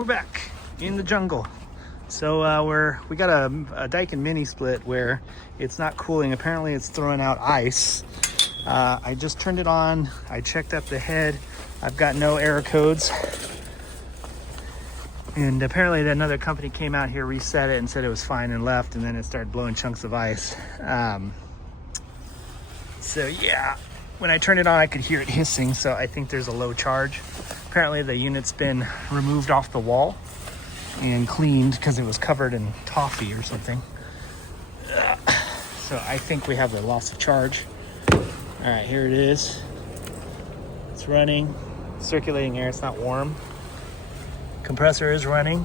we're back in the jungle. So we got a Daikin mini split where it's not cooling. Apparently it's throwing out ice. I just turned it on. I checked up the head. I've got no error codes. And apparently another company came out here, reset it, and said it was fine and left, and then it started blowing chunks of ice. So yeah, when I turned it on, I could hear it hissing, so I think there's a low charge. Apparently the unit's been removed off the wall and cleaned because it was covered in toffee or something. So I think we have a loss of charge. All right, here it is. It's running, circulating air, it's not warm. Compressor is running.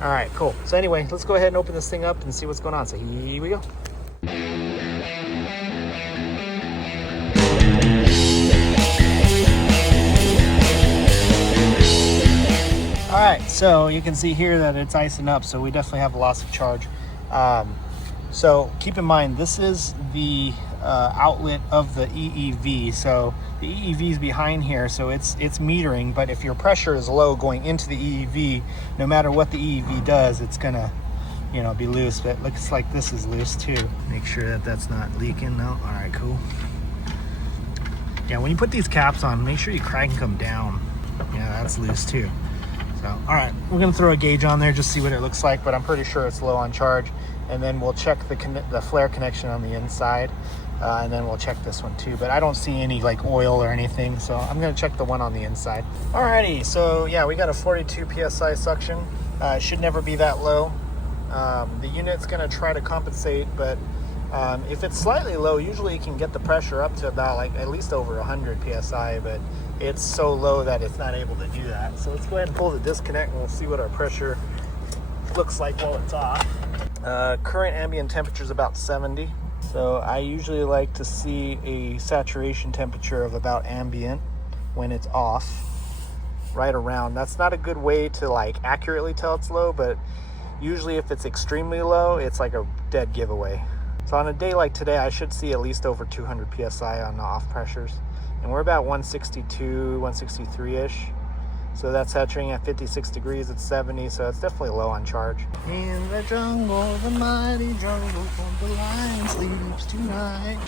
All right, cool. So anyway, let's go ahead and open this thing up and see what's going on. So here we go. All right, so you can see here that it's icing up, so we definitely have a loss of charge. So keep in mind, this is the outlet of the EEV. So the EEV is behind here, so it's metering, but if your pressure is low going into the EEV, no matter what the EEV does, it's gonna, be loose. But it looks like this is loose too. Make sure that that's not leaking. No. All right, cool. Yeah, when you put these caps on, make sure you crank them down. Yeah, that's loose too. So, all right, we're gonna throw a gauge on there, just see what it looks like, but I'm pretty sure it's low on charge. And then we'll check the flare connection on the inside, and then we'll check this one too. But I don't see any like oil or anything, so I'm gonna check the one on the inside. Alrighty, so yeah, we got a 42 PSI suction. It should never be that low. The unit's gonna try to compensate, but if it's slightly low, usually you can get the pressure up to about like at least over 100 PSI, but it's so low that it's not able to do that. So let's go ahead and pull the disconnect and we'll see what our pressure looks like while it's off. Current ambient temperature is about 70. So I usually like to see a saturation temperature of about ambient when it's off, right around. That's not a good way to like accurately tell it's low, but usually if it's extremely low, it's like a dead giveaway. So on a day like today, I should see at least over 200 PSI on the off pressures. And we're about 162, 163-ish. So that's saturating at 56 degrees, it's 70, so it's definitely low on charge. In the jungle, the mighty jungle, the lion sleeps tonight.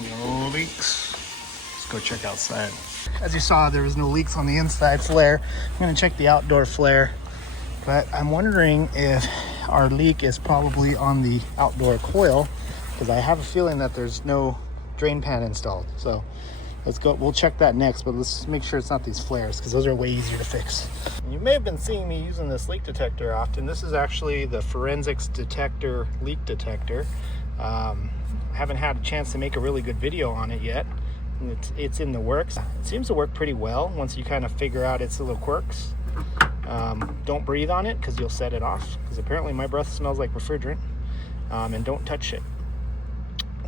No leaks. Let's go check outside. As you saw, there was no leaks on the inside flare. I'm gonna check the outdoor flare, but I'm wondering if our leak is probably on the outdoor coil, because I have a feeling that there's no drain pan installed. So let's go, we'll check that next, but let's make sure it's not these flares, because those are way easier to fix. You may have been seeing me using this leak detector often. This is actually the Forensic Detector leak detector. Haven't had a chance to make a really good video on it yet. It's in the works. It seems to work pretty well once you kind of figure out its little quirks. Don't breathe on it because you'll set it off, because apparently my breath smells like refrigerant. And don't touch it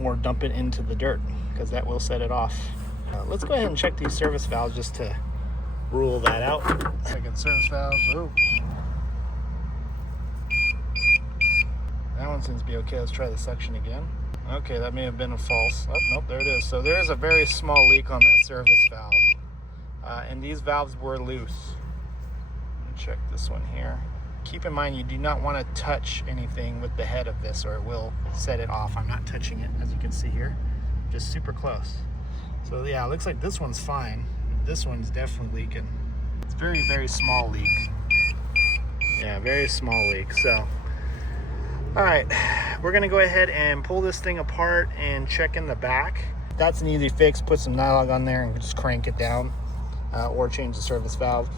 or dump it into the dirt, because that will set it off. Let's go ahead and check these service valves just to rule that out. Second service valve. Oh. That one seems to be okay. Let's try the suction again. Okay, that may have been a false. Oh, nope, there it is. So there is a very small leak on that service valve. And these valves were loose. Check this one here. Keep in mind, you do not want to touch anything with the head of this or it will set it off. I'm not touching it, as you can see here, just super close. So yeah, it looks like this one's fine. This one's definitely leaking. It's very, very small leak. Yeah, very small leak. So all right, we're gonna go ahead and pull this thing apart and check in the back. That's an easy fix. Put some nylon on there and just crank it down, or change the service valve.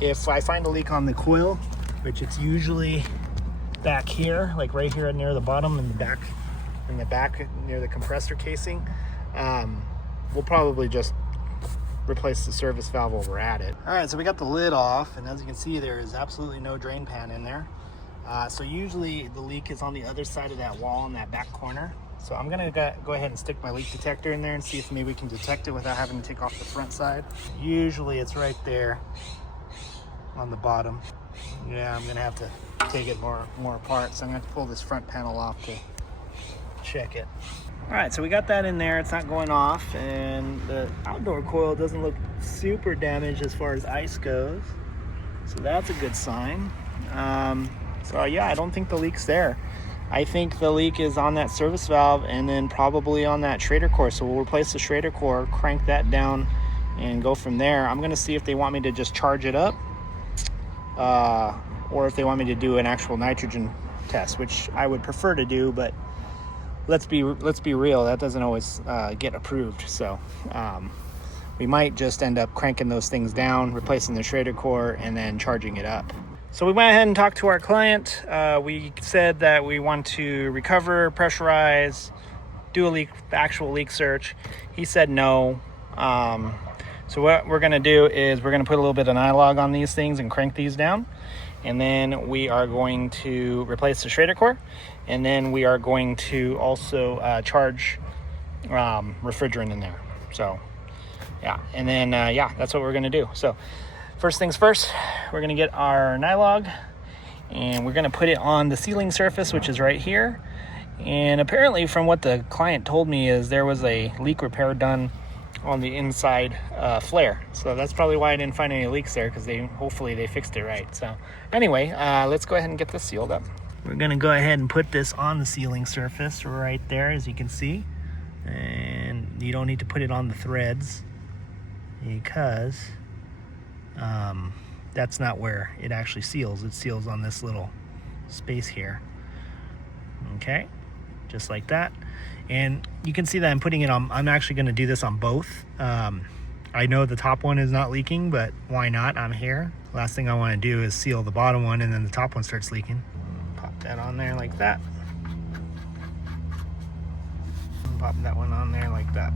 If I find a leak on the coil, which it's usually back here, like right here near the bottom in the back near the compressor casing, we'll probably just replace the service valve while we're at it. All right, so we got the lid off, and as you can see, there is absolutely no drain pan in there. So usually the leak is on the other side of that wall in that back corner. So I'm gonna go ahead and stick my leak detector in there and see if maybe we can detect it without having to take off the front side. Usually it's right there on the bottom. Yeah, I'm gonna have to take it more apart. So I'm gonna have to pull this front panel off to check it. All right, so we got that in there. It's not going off, and the outdoor coil doesn't look super damaged as far as ice goes. So that's a good sign. So yeah, I don't think the leak's there. I think the leak is on that service valve and then probably on that Schrader core. So we'll replace the Schrader core, crank that down, and go from there. I'm gonna see if they want me to just charge it up, or if they want me to do an actual nitrogen test, which I would prefer to do, but let's be real, that doesn't always get approved. So we might just end up cranking those things down, replacing the Schrader core, and then charging it up. So we went ahead and talked to our client. We said that we want to recover, pressurize, do a actual leak search. He said no. So what we're gonna do is we're gonna put a little bit of nylog on these things and crank these down. And then we are going to replace the Schrader core. And then we are going to also charge refrigerant in there. So yeah, and then yeah, that's what we're gonna do. So first things first, we're gonna get our nylog and we're gonna put it on the sealing surface, which is right here. And apparently from what the client told me is there was a leak repair done on the inside flare. So that's probably why I didn't find any leaks there, because hopefully they fixed it right. So anyway, let's go ahead and get this sealed up. We're gonna go ahead and put this on the sealing surface right there, as you can see. And you don't need to put it on the threads because that's not where it actually seals. It seals on this little space here. Okay, just like that. And you can see that I'm putting it on, I'm actually gonna do this on both. I know the top one is not leaking, but why not? I'm here. Last thing I wanna do is seal the bottom one and then the top one starts leaking. Pop that on there like that. And pop that one on there like that.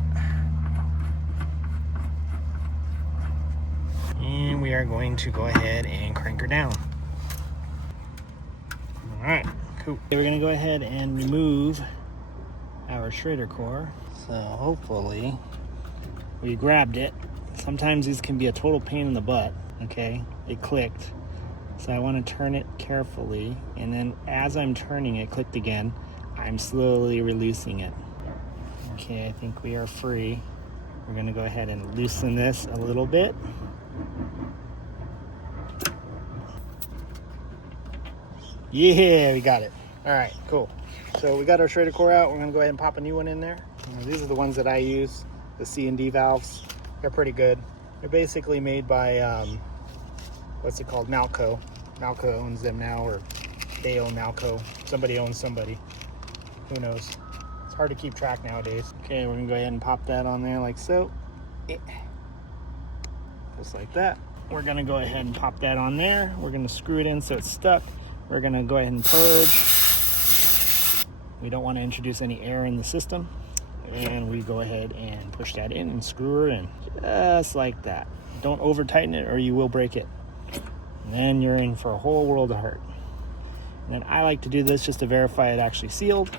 And we are going to go ahead and crank her down. All right, cool. We're gonna go ahead and remove our Schrader core. So hopefully we grabbed it. Sometimes these can be a total pain in the butt. Okay, it clicked. So I want to turn it carefully, and then as I'm turning it, clicked again, I'm slowly releasing it. Okay, I think we are free. We're gonna go ahead and loosen this a little bit. Yeah, we got it. All right, cool. So we got our Schrader core out. We're gonna go ahead and pop a new one in there. These are the ones that I use, the C and D valves. They're pretty good. They're basically made by, what's it called, Malco. Malco owns them now, or they own Malco. Somebody owns somebody. Who knows? It's hard to keep track nowadays. Okay, we're gonna go ahead and pop that on there like so. Just like that. We're gonna go ahead and pop that on there. We're gonna screw it in so it's stuck. We're gonna go ahead and purge. We don't want to introduce any air in the system. And we go ahead and push that in and screw her in. Just like that. Don't over tighten it or you will break it. And then you're in for a whole world of hurt. And then I like to do this just to verify it actually sealed.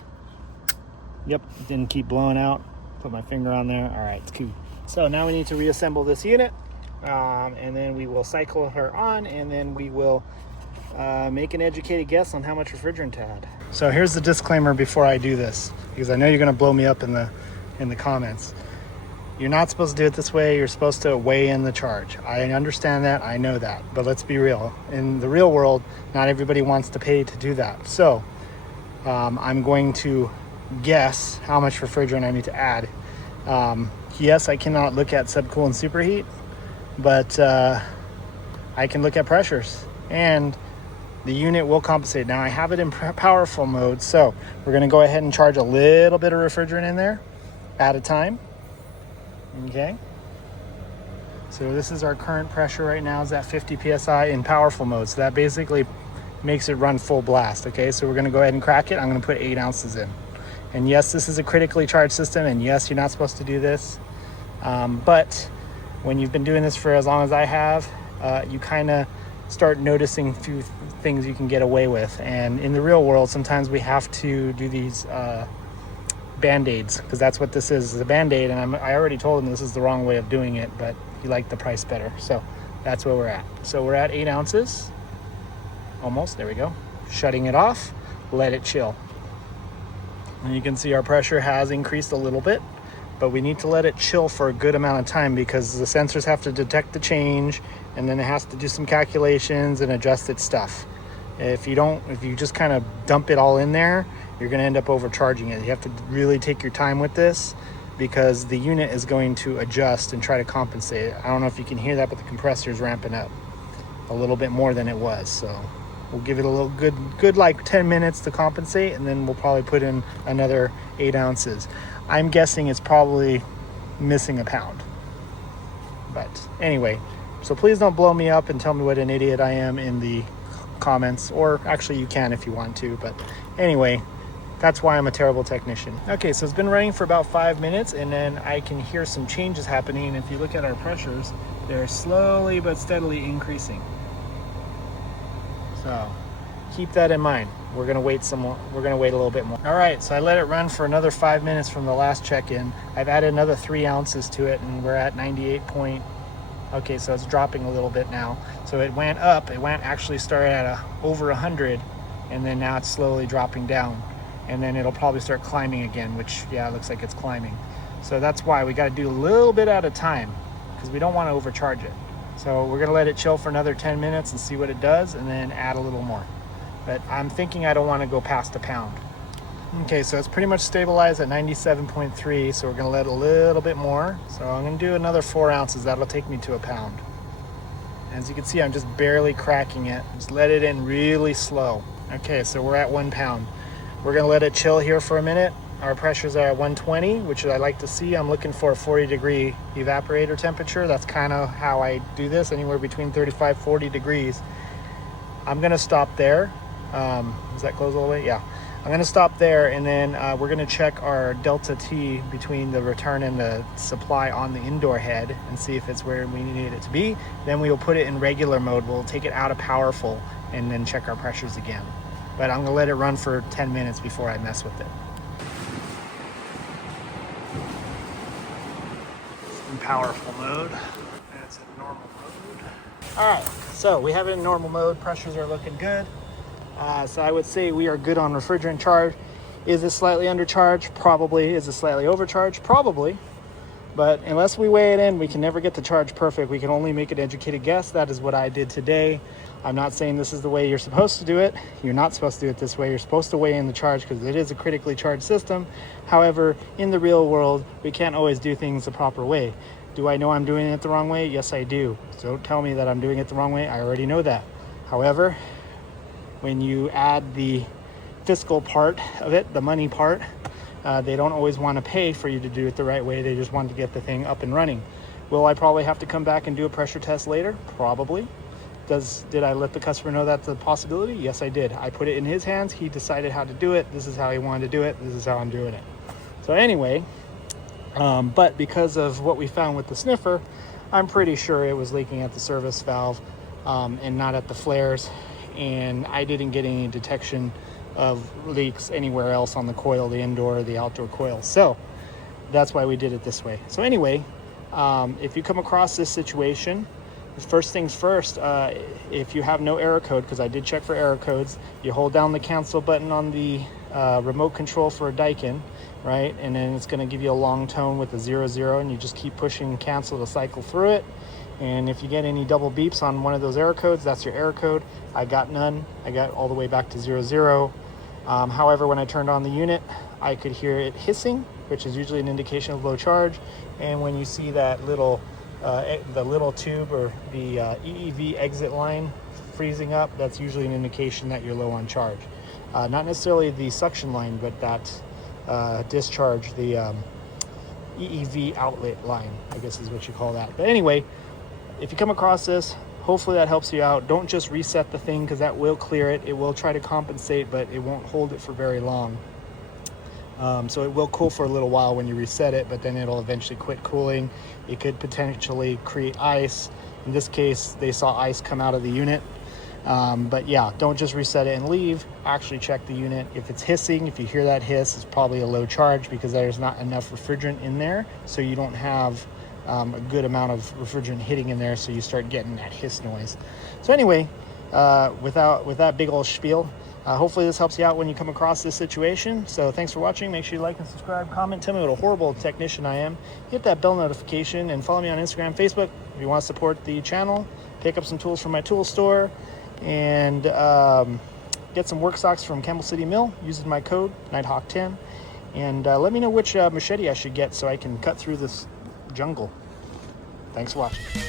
Yep, it didn't keep blowing out. Put my finger on there. All right, it's cool. So now we need to reassemble this unit. And then we will cycle her on, and then we will make an educated guess on how much refrigerant to add. So here's the disclaimer before I do this, because I know you're going to blow me up in the comments. You're not supposed to do it this way. You're supposed to weigh in the charge. I understand that. I know that. But let's be real. In the real world, not everybody wants to pay to do that. So I'm going to guess how much refrigerant I need to add. Yes, I cannot look at subcool and superheat, but I can look at pressures, and the unit will compensate. Now I have it in powerful mode, so we're gonna go ahead and charge a little bit of refrigerant in there at a time. Okay. So this is our current pressure right now, is at 50 PSI in powerful mode. So that basically makes it run full blast. Okay, so we're gonna go ahead and crack it. I'm gonna put 8 ounces in. And yes, this is a critically charged system, and yes, you're not supposed to do this. But when you've been doing this for as long as I have, you kind of start noticing a few things you can get away with. And in the real world, sometimes we have to do these Band-Aids, because that's what this is a Band-Aid. And I already told him this is the wrong way of doing it, but he liked the price better. So that's where we're at. So we're at 8 ounces. Almost, there we go. Shutting it off, let it chill. And you can see our pressure has increased a little bit, but we need to let it chill for a good amount of time because the sensors have to detect the change, and then it has to do some calculations and adjust its stuff. If you just kind of dump it all in there, you're going to end up overcharging it. You have to really take your time with this because the unit is going to adjust and try to compensate. I don't know if you can hear that, but the compressor is ramping up a little bit more than it was. So we'll give it a little good like 10 minutes to compensate, and then we'll probably put in another 8 ounces. I'm guessing it's probably missing a pound. But anyway, so please don't blow me up and tell me what an idiot I am in the comments, or actually you can if you want to, but anyway, that's why I'm a terrible technician. Okay, so it's been running for about 5 minutes, and then I can hear some changes happening. And if you look at our pressures, they're slowly but steadily increasing. So keep that in mind. We're gonna wait some more. We're gonna wait a little bit more. All right, so I let it run for another 5 minutes from the last check-in. I've added another 3 ounces to it, and we're at 98 point. Okay, so it's dropping a little bit now. So it went up. It went actually started at over 100, and then now it's slowly dropping down, and then it'll probably start climbing again. Which, yeah, it looks like it's climbing. So that's why we got to do a little bit at a time because we don't want to overcharge it. So we're gonna let it chill for another 10 minutes and see what it does, and then add a little more. But I'm thinking I don't want to go past a pound. Okay, so it's pretty much stabilized at 97.3, so we're gonna let a little bit more. So I'm gonna do another 4 ounces. That'll take me to a pound. As you can see, I'm just barely cracking it. Just let it in really slow. Okay, so we're at 1 pound. We're gonna let it chill here for a minute. Our pressures are at 120, which I like to see. I'm looking for a 40-degree evaporator temperature. That's kind of how I do this, anywhere between 35, 40 degrees. I'm gonna stop there. Does that close all the way? Yeah. I'm gonna stop there, and then we're gonna check our delta T between the return and the supply on the indoor head and see if it's where we need it to be. Then we will put it in regular mode. We'll take it out of powerful and then check our pressures again. But I'm gonna let it run for 10 minutes before I mess with it. In powerful mode. That's in normal mode. All right, so we have it in normal mode. Pressures are looking good. So I would say we are good on refrigerant charge. Is it slightly undercharged? Probably. Is it slightly overcharged? Probably. But unless we weigh it in, we can never get the charge perfect. We can only make an educated guess. That is what I did today. I'm not saying this is the way you're supposed to do it. You're not supposed to do it this way. You're supposed to weigh in the charge because it is a critically charged system. However, in the real world, we can't always do things the proper way. Do I know I'm doing it the wrong way? Yes, I do. So don't tell me that I'm doing it the wrong way. I already know that. However, when you add the fiscal part of it, the money part, they don't always want to pay for you to do it the right way. They just want to get the thing up and running. Will I probably have to come back and do a pressure test later? Probably. Did I let the customer know that's a possibility? Yes, I did. I put it in his hands. He decided how to do it. This is how he wanted to do it. This is how I'm doing it. So anyway, but because of what we found with the sniffer, I'm pretty sure it was leaking at the service valve and not at the flares. And I didn't get any detection of leaks anywhere else on the coil, the indoor or the outdoor coil. So that's why we did it this way. So anyway, if you come across this situation, first things first, if you have no error code, because I did check for error codes, you hold down the cancel button on the remote control for a Daikin, right? And then it's going to give you a long tone with a 00, and you just keep pushing cancel to cycle through it. And if you get any double beeps on one of those error codes, that's your error code. I got none. I got all the way back to 00. However, when I turned on the unit, I could hear it hissing, which is usually an indication of low charge. And when you see that little, the little tube or the EEV exit line freezing up, that's usually an indication that you're low on charge. Not necessarily the suction line, but that discharge, the EEV outlet line, I guess is what you call that. But anyway, if you come across this, hopefully that helps you out. Don't just reset the thing because that will clear it. It will try to compensate, but it won't hold it for very long. So it will cool for a little while when you reset it, but then it'll eventually quit cooling. It could potentially create ice. In this case, they saw ice come out of the unit. But yeah, don't just reset it and leave. Actually check the unit. If it's hissing, if you hear that hiss, it's probably a low charge because there's not enough refrigerant in there. So you don't have a good amount of refrigerant hitting in there, so you start getting that hiss noise. So anyway, with that big old spiel, Hopefully this helps you out when you come across this situation. So thanks for watching. Make sure you like and subscribe, comment, tell me what a horrible technician I am. Hit that bell notification and follow me on Instagram, Facebook. If you want to support the channel, pick up some tools from my tool store, and get some work socks from Campbell City Mill using my code Nighthawk10. And let me know which machete I should get so I can cut through this jungle. Thanks for watching.